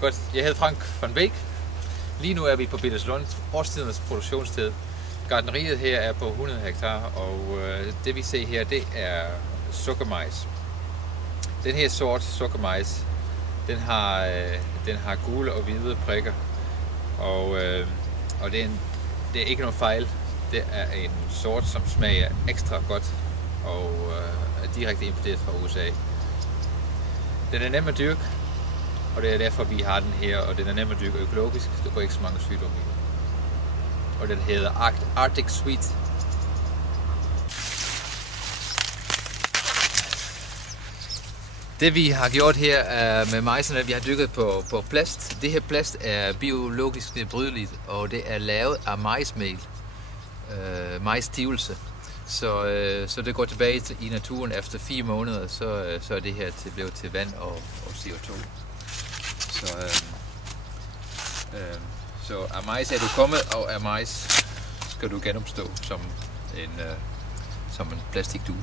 Godt, jeg hedder Frank van Beek. Lige nu er vi på Bitterslund, årstidernes produktionssted. Gartneriet her er på 100 hektar, og det vi ser her, det er sukkermajs. Den her sort sukkermajs, den har gule og hvide prikker, og det er ikke noget fejl. Det er en sort, som smager ekstra godt og er direkte importeret fra USA. Den er nem at dyrke, og det er derfor vi har den her, og den er nem at dyrke økologisk. Der går ikke så mange sygdomme i. Og den hedder Arctic Sweet. Det vi har gjort her med majsen, er, at vi har dyrket på plast. Det her plast er biologisk nedbrydeligt, og det er lavet af majsmel, majsstivelse. Så det går tilbage i naturen efter 4 måneder, så er det her blevet til vand og CO2. Så af majs er du kommet, og af majs skal du genopstå som en plastikdue.